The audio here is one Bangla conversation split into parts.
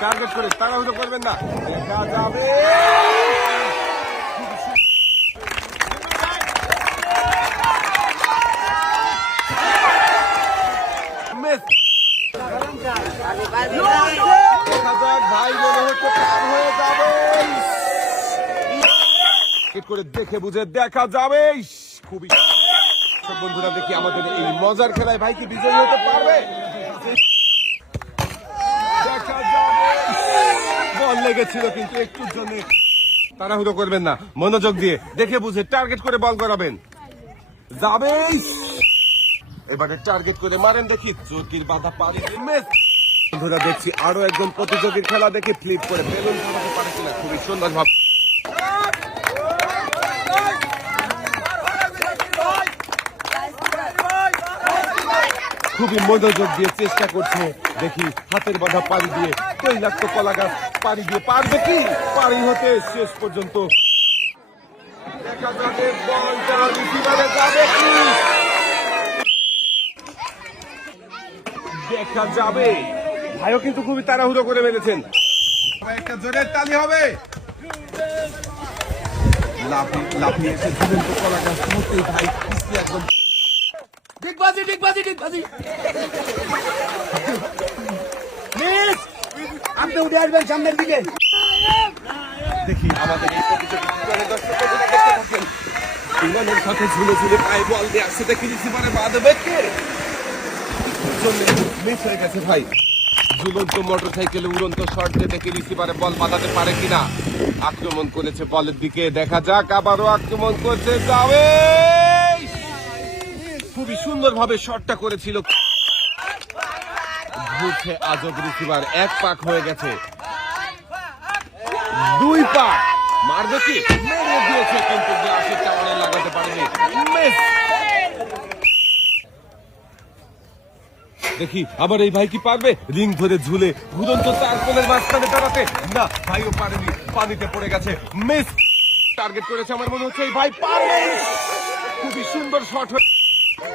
টার্গেট করে তাড়াহুড়ো করবেন না, দেখা যাবে। মিস। দেখা যাক ভাই, মনে হচ্ছে পার হয়ে যাবে। করে দেখে বুঝে দেখা যাবে। খুবই বন্ধুরা, দেখি আমাদের এই মজার খেলায় ভাই কি বিজয়ী হতে পারবে। দেখা যাবে। বল লেগেছিল কিন্তু একটুর জন্য। তাড়াহুড়ো করবেন না, মনোযোগ দিয়ে দেখে বুঝে টার্গেট করে বল করাবেন। যাবে। এবারে টার্গেট করে মারেন, দেখি চোরকির বাধা পারে। মিস। বন্ধুরা, দেখছি আরো একজন প্রতিযোগীর খেলা, দেখে ফ্লিপ করে বেলুন ফোটাতে পারে কিনা। খুবই সুন্দর ভাবে। খুবই মনোযোগ দিয়ে চেষ্টা করছে, দেখি হাতের বাধা পাড়ি দিয়ে তৈলাক্ত কলা গাছ পাড়ি দিয়ে পারবে কি পাড়ি হতে শেষ পর্যন্ত। দেখা যাবে বলটা রিসিভারে যাবে কি, দেখা যাবে। ভাইও কিন্তু খুবই তাড়াহুড়ো করে মেরেছেন। একটা জোরের তালি হবে। লাফিয়ে এসে ঝুলন্ত কলা গাছ মুহূর্তেই ভাই একদম ডিগবাজি মিস, আপনি উঠে আসবেন সামনের দিকে। দেখি আমাদের এই প্রতিযোগী বিমানের সাথে ঝুলে ঝুলে পায়ে বল দিয়ে আসছে, দেখি রিসিভারে বাঁধবে কে। মিস হয়ে গেছে ভাই। ঝুলন্ত মোটর সাইকেলে উড়ন্ত শট দিয়ে দেখি রিসিভারে বল বাঁধাতে পারে কিনা। আক্রমণ করেছে বলের দিকে, দেখা যাক আবারও আক্রমণ করছে। যাবে। খুবই সুন্দর ভাবে শটটা করেছিল। ঘুরছে আজব রিসিভার, এক পাক হয়ে গেছে, দুই পাক মারবে কি, মেরে দিয়েছে কিন্তু গ্লাসের টাওয়ারে লাগাতে পারেনি। মিস। দেখি আবার এই ভাই কি পারবে রিং ধরে ঝুলে ঘুরন্ত চার কোণের মাঝখানে দাঁড়াতে। না, ভাইও পারেনি, পানিতে পড়ে গেছে। মিস। টার্গেট করেছে, আমার মনে হচ্ছে এই ভাই পারবে। খুবই সুন্দর শট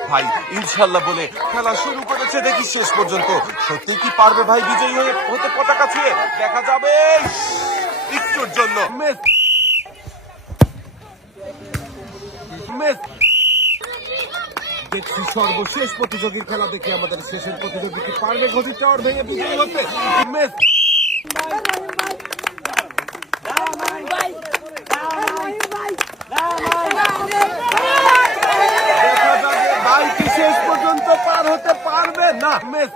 ভাই, ইনশাল্লাহ বলে খেলা শুরু করেছে, দেখি শেষ পর্যন্ত সত্যি কি পারবে ভাই বিজয়ী হয়ে হতে পতাকা ছুঁয়ে। দেখা যাবে। একটুর জন্য মিস। দেখছি সর্বশেষ প্রতিযোগীর খেলা, দেখি আমাদের শেষের প্রতিযোগী কি পারবে ঘটির টাওয়ার ভেঙে বিজয়ী হতে। মিস। দেখা যাবে ভাই কি শেষ পর্যন্ত পার হতে পারবে না। মিস।